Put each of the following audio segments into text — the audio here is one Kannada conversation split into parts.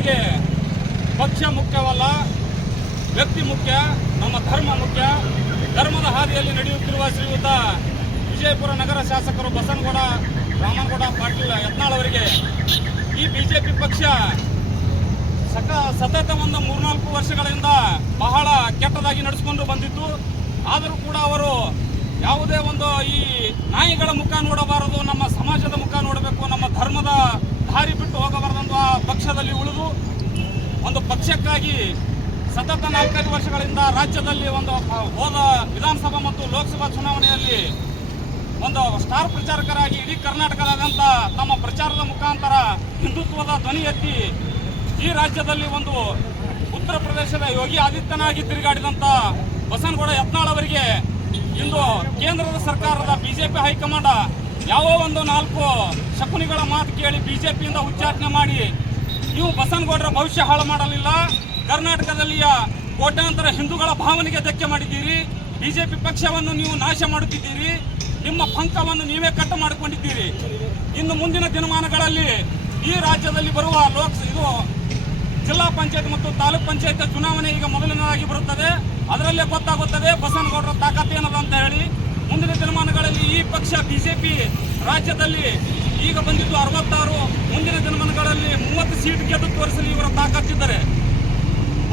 ನಮಗೆ ಪಕ್ಷ ಮುಖ್ಯವಲ್ಲ, ವ್ಯಕ್ತಿ ಮುಖ್ಯ, ನಮ್ಮ ಧರ್ಮ ಮುಖ್ಯ. ಧರ್ಮದ ಹಾದಿಯಲ್ಲಿ ನಡೆಯುತ್ತಿರುವ ಶ್ರೀಯುತ ವಿಜಯಪುರ ನಗರ ಶಾಸಕರು ಬಸನಗೌಡ ರಾಮನಗೌಡ ಪಾಟೀಲ್ ಯತ್ನಾಳ್ ಅವರಿಗೆ ಈ ಬಿಜೆಪಿ ಪಕ್ಷ ಸತತ ಒಂದು 3-4 ವರ್ಷಗಳಿಂದ ಬಹಳ ಕೆಟ್ಟದಾಗಿ ನಡೆಸಿಕೊಂಡು ಬಂದಿತ್ತು. ಆದರೂ ಕೂಡ ಅವರು ಯಾವುದೇ ಒಂದು ಈ ನಾಯಿಗಳ ಮುಖ ನೋಡಬಾರದು, ನಮ್ಮ ಸಮಾಜದ ಮುಖ ನೋಡಬೇಕು, ನಮ್ಮ ಧರ್ಮದ ದಾರಿ ಬಿಟ್ಟು ಹೋಗಬಾರದೆಂದು ಆ ಪಕ್ಷದಲ್ಲಿ ಉಳಿದು ಒಂದು ಪಕ್ಷಕ್ಕಾಗಿ ಸತತ 4-5 ವರ್ಷಗಳಿಂದ ರಾಜ್ಯದಲ್ಲಿ ಒಂದು ಹೋದ ವಿಧಾನಸಭಾ ಮತ್ತು ಲೋಕಸಭಾ ಚುನಾವಣೆಯಲ್ಲಿ ಒಂದು ಸ್ಟಾರ್ ಪ್ರಚಾರಕರಾಗಿ ಇಡೀ ಕರ್ನಾಟಕದಾದ್ಯಂತ ತಮ್ಮ ಪ್ರಚಾರದ ಮುಖಾಂತರ ಹಿಂದುತ್ವದ ಧ್ವನಿ ಎತ್ತಿ ಈ ರಾಜ್ಯದಲ್ಲಿ ಒಂದು ಉತ್ತರ ಪ್ರದೇಶದ ಯೋಗಿ ಆದಿತ್ಯನಾಗಿ ತಿರುಗಾಡಿದಂಥ ಬಸನಗೌಡ ಯತ್ನಾಳ್ ಅವರಿಗೆ ಇಂದು ಕೇಂದ್ರದ ಸರ್ಕಾರದ ಬಿಜೆಪಿ ಹೈಕಮಾಂಡ್ ಯಾವ ಒಂದು 4 ಶಕುನಿಗಳ ಮಾತು ಕೇಳಿ ಬಿಜೆಪಿಯಿಂದ ಉಚ್ಚಾಟನೆ ಮಾಡಿ ನೀವು ಬಸನಗೌಡರ ಭವಿಷ್ಯ ಹಾಳು ಮಾಡಲಿಲ್ಲ, ಕರ್ನಾಟಕದಲ್ಲಿಯ ಕೋಟ್ಯಾಂತರ ಹಿಂದೂಗಳ ಭಾವನೆಗೆ ಧಕ್ಕೆ ಮಾಡಿದ್ದೀರಿ, ಬಿಜೆಪಿ ಪಕ್ಷವನ್ನು ನೀವು ನಾಶ ಮಾಡುತ್ತಿದ್ದೀರಿ, ನಿಮ್ಮ ಪಂಕವನ್ನು ನೀವೇ ಕಟ್ಟು ಮಾಡಿಕೊಂಡಿದ್ದೀರಿ. ಇನ್ನು ಮುಂದಿನ ದಿನಮಾನಗಳಲ್ಲಿ ಈ ರಾಜ್ಯದಲ್ಲಿ ಬರುವ ಜಿಲ್ಲಾ ಪಂಚಾಯತ್ ಮತ್ತು ತಾಲೂಕ್ ಪಂಚಾಯತ್ ಚುನಾವಣೆ ಈಗ ಮೊದಲನೇದಾಗಿ ಬರುತ್ತದೆ. ಅದರಲ್ಲೇ ಗೊತ್ತಾಗುತ್ತದೆ ಬಸನಗೌಡರ ತಾಕತ್ತು ಏನದ ಅಂತ ಹೇಳಿ. ಮುಂದಿನ ದಿನಮಾನಗಳಲ್ಲಿ ಈ ಪಕ್ಷ ಬಿಜೆಪಿ ರಾಜ್ಯದಲ್ಲಿ ಈಗ ಬಂದಿದ್ದು 66, ಮುಂದಿನ ದಿನಮಾನಗಳಲ್ಲಿ 30 ಸೀಟ್ ಗೆದ್ದು ತೋರಿಸಲು ಇವರ ತಾಕತ್ತಿದ್ದರೆ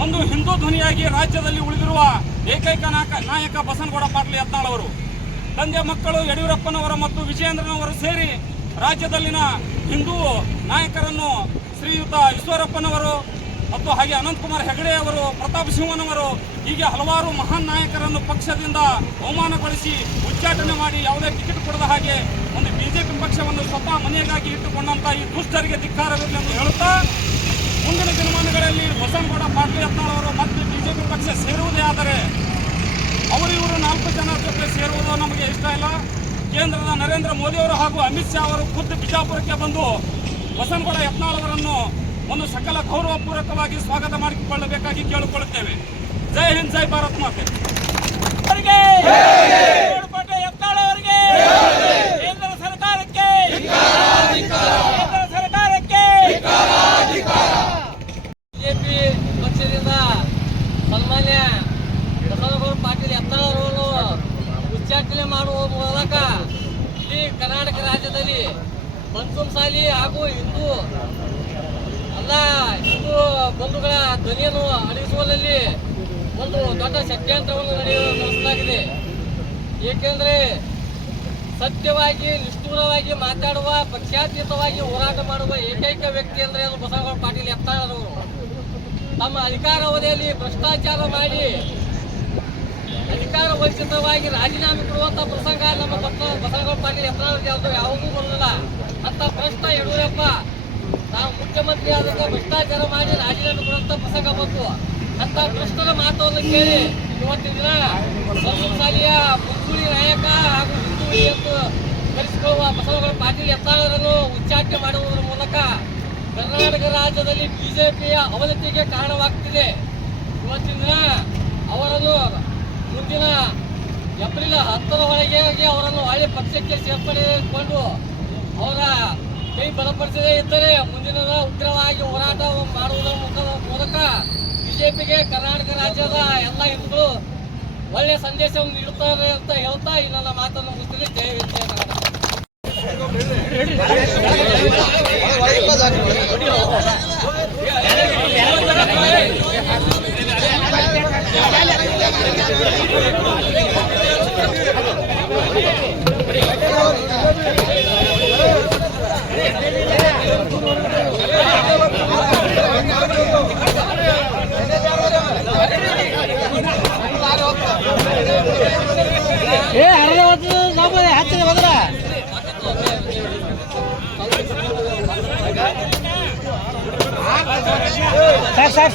ಒಂದು ಹಿಂದೂ ಧ್ವನಿಯಾಗಿ ರಾಜ್ಯದಲ್ಲಿ ಉಳಿದಿರುವ ಏಕೈಕ ನಾಯಕ ಬಸನಗೌಡ ಪಾಟೀಲ್ ಯತ್ನಾಳ್ ಅವರು. ತಂದೆ ಮಕ್ಕಳು ಯಡಿಯೂರಪ್ಪನವರ ಮತ್ತು ವಿಜಯೇಂದ್ರನವರು ಸೇರಿ ರಾಜ್ಯದಲ್ಲಿನ ಹಿಂದೂ ನಾಯಕರನ್ನು ಶ್ರೀಯುತ ಈಶ್ವರಪ್ಪನವರು ಮತ್ತು ಹಾಗೆ ಅನಂತಕುಮಾರ್ ಹೆಗಡೆ ಅವರು, ಪ್ರತಾಪ್ ಸಿಂಹನವರು, ಹೀಗೆ ಹಲವಾರು ಮಹಾನ್ ನಾಯಕರನ್ನು ಪಕ್ಷದಿಂದ ಅವಮಾನಗೊಳಿಸಿ ಉಚ್ಚಾಟನೆ ಮಾಡಿ ಯಾವುದೇ ಟಿಕೆಟ್ ಕೊಡದ ಹಾಗೆ ಒಂದು ಬಿಜೆಪಿ ಪಕ್ಷವನ್ನು ಸ್ವತಃ ಮನೆಯಾಗಿ ಇಟ್ಟುಕೊಂಡಂತ ಈ ದುಷ್ಟರಿಗೆ ಧಿಕ್ಕಾರವಿರಲಿ ಎಂದು ಹೇಳುತ್ತಾ, ಮುಂದಿನ ದಿನಮಾನಗಳಲ್ಲಿ ಬಸನಗೌಡ ಪಾಟೀಲ್ ಯತ್ನಾಳ್ ಅವರು ಮತ್ತೆ ಬಿಜೆಪಿ ಪಕ್ಷ ಸೇರುವುದೇ ಆದರೆ ಇವರು 4 ಜನ ಜೊತೆ ಸೇರುವುದು ನಮಗೆ ಇಷ್ಟ ಇಲ್ಲ. ಕೇಂದ್ರದ ನರೇಂದ್ರ ಮೋದಿ ಅವರು ಹಾಗೂ ಅಮಿತ್ ಶಾ ಅವರು ಖುದ್ದು ಬಿಜಾಪುರಕ್ಕೆ ಬಂದು ಬಸನಗೌಡ ಯತ್ನಾಳ್ ಅವರನ್ನು ಒಂದು ಸಕಲ ಗೌರವಪೂರ್ವಕವಾಗಿ ಸ್ವಾಗತ ಮಾಡಿಕೊಳ್ಳಬೇಕಾಗಿ ಕೇಳಿಕೊಳ್ಳುತ್ತೇವೆ. ಜೈ ಹಿಂದ್, ಜೈ ಭಾರತ್ ಮಾತೆ. ಯತ್ನಾಳ್ ಅವರಿಗೆ, ಕೇಂದ್ರ ಸರ್ಕಾರಕ್ಕೆ, ಬಿಜೆಪಿ ಪಕ್ಷದಿಂದ ಸನ್ಮಾನ್ಯ ಬಸನಗೌಡ ಪಾಟೀಲ್ ಯತ್ನಾಳ್ ಅವರನ್ನು ಉಚ್ಚಾಟನೆ ಮಾಡುವ ಮೂಲಕ ಇಡೀ ಕರ್ನಾಟಕ ರಾಜ್ಯದಲ್ಲಿ ಪಂಚಮಸಾಲಿ ಹಾಗೂ ಹಿಂದೂ ಬಂಧುಗಳ ಧ್ವನಿಯನ್ನು ಅಳಿಸುವಲ್ಲಿ ಒಂದು ದೊಡ್ಡ ಷಡ್ಯಂತ್ರವನ್ನು ನಡೆಸಲಾಗಿದೆ. ಏಕೆಂದರೆ ಸತ್ಯವಾಗಿ ನಿಷ್ಠೂರವಾಗಿ ಮಾತಾಡುವ, ಪಕ್ಷಾತೀತವಾಗಿ ಹೋರಾಟ ಮಾಡುವ ಏಕೈಕ ವ್ಯಕ್ತಿ ಅಂದರೆ ಅದು ಬಸನಗೌಡ ಪಾಟೀಲ್ ಯತ್ನಾಳ್ ಅವರು. ತಮ್ಮ ಅಧಿಕಾರಾವಧಿಯಲ್ಲಿ ಭ್ರಷ್ಟಾಚಾರ ಮಾಡಿ ಅಧಿಕಾರ ವಂಚಿತವಾಗಿ ರಾಜೀನಾಮೆ ಕೊಡುವಂಥ ಪ್ರಸಂಗ ನಮ್ಮ ಬಸನಗೌಡ ಪಾಟೀಲ್ ಯತ್ನಾಳ್ ಯಾವುದೂ ಬರುವುದಿಲ್ಲ. ಅಂತ ಭ್ರಷ್ಟ ಯಡಿಯೂರಪ್ಪ ನಾವು ಮುಖ್ಯಮಂತ್ರಿ ಆದಾಗ ಭ್ರಷ್ಟಾಚಾರ ಮಾಡಿ ರಾಜೀನಾಮೆ ಕೊಡುವಂಥ ಪ್ರಸಂಗ ಬಂತು. ಅಂತ ಭ್ರಷ್ಟರ ಮಾತನ್ನು ಕೇಳಿ ಇವತ್ತಿನ ದಿನ ಪಂಚಮಸಾಲಿಯ ಮುಂಚೂಣಿ ನಾಯಕ ಹಾಗೂ ಹಿಂದೂ ಎಂದು ಕರೆಸಿಕೊಳ್ಳುವ ಬಸನಗೌಡ ಪಾಟೀಲ್ ಯತ್ನಾಳರನ್ನು ಉಚ್ಚಾಟನೆ ಮಾಡುವುದರ ಮೂಲಕ ಕರ್ನಾಟಕ ರಾಜ್ಯದಲ್ಲಿ ಬಿಜೆಪಿಯ ಅವನತಿಗೆ ಕಾರಣವಾಗ್ತಿದೆ. ಇವತ್ತಿನ ದಿನ ಅವರನ್ನು ಮುಂದಿನ ಏಪ್ರಿಲ್ 10ರ ಒಳಗೆ ಅವರನ್ನು ಹಳೆ ಪಕ್ಷಕ್ಕೆ ಸೇರ್ಪಡೆಗೊಂಡು ಅವರ ಕೈ ಬಲಪಡಿಸದೇ ಇದ್ದರೆ ಮುಂದಿನ ಉಗ್ರವಾಗಿ ಹೋರಾಟ ಮಾಡುವುದರ ಮೂಲಕ ಬಿಜೆಪಿಗೆ ಕರ್ನಾಟಕ ರಾಜ್ಯದ ಎಲ್ಲ ಹಿಂದೂಗಳು ಒಳ್ಳೆಯ ಸಂದೇಶವನ್ನು ನೀಡುತ್ತಾರೆ ಅಂತ ಹೇಳ್ತಾ ಈ ನನ್ನ ಮಾತನ್ನು ಮುಗಿಸ್ತೀನಿ. ಜೈ ಹಿಂದ್, ಜೈ ಕರ್ನಾಟಕ.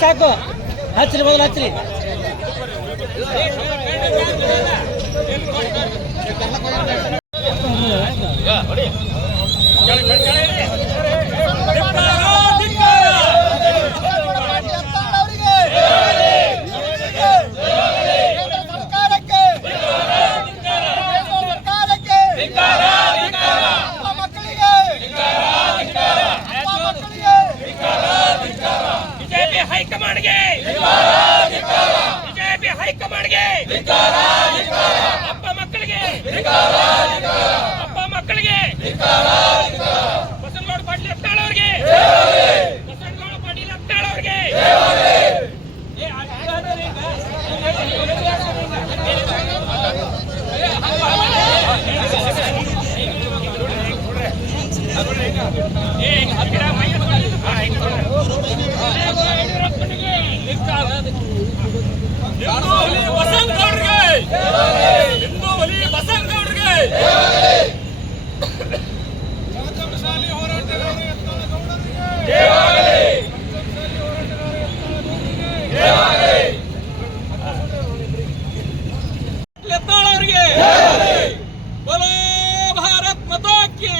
ಸಾಕು ಹಚ್ಚಿರಿ, ಮೊದಲು ಹಚ್ಚಿರಿ. ಹೈಕಮಾಂಡ್ಗೆ ಬಿಜೆಪಿ ಹೈಕಮಾಂಡ್ಗೆ ಅಪ್ಪ ಮಕ್ಕಳಿಗೆ ಬಸನಗೌಡ ಪಾಟೀಲ್ ಯತ್ನಾಳ್ ಅವರಿಗೆ ಭಾರತ್ ಮತಾಕ್ಕೆ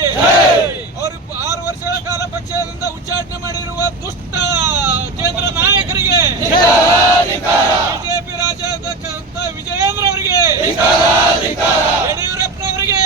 ಅವರು 6 ವರ್ಷಗಳ ಕಾಲ ಪಕ್ಷದಿಂದ ಉಚ್ಚಾಟನೆ ಮಾಡಿರುವ ದುಷ್ಟ ಕೇಂದ್ರ ನಾಯಕರಿಗೆ ಬಿಜೆಪಿ ರಾಜ್ಯಾಧ್ಯಕ್ಷ ವಿಜಯೇಂದ್ರ ಅವರಿಗೆ ಯಡಿಯೂರಪ್ಪನವರಿಗೆ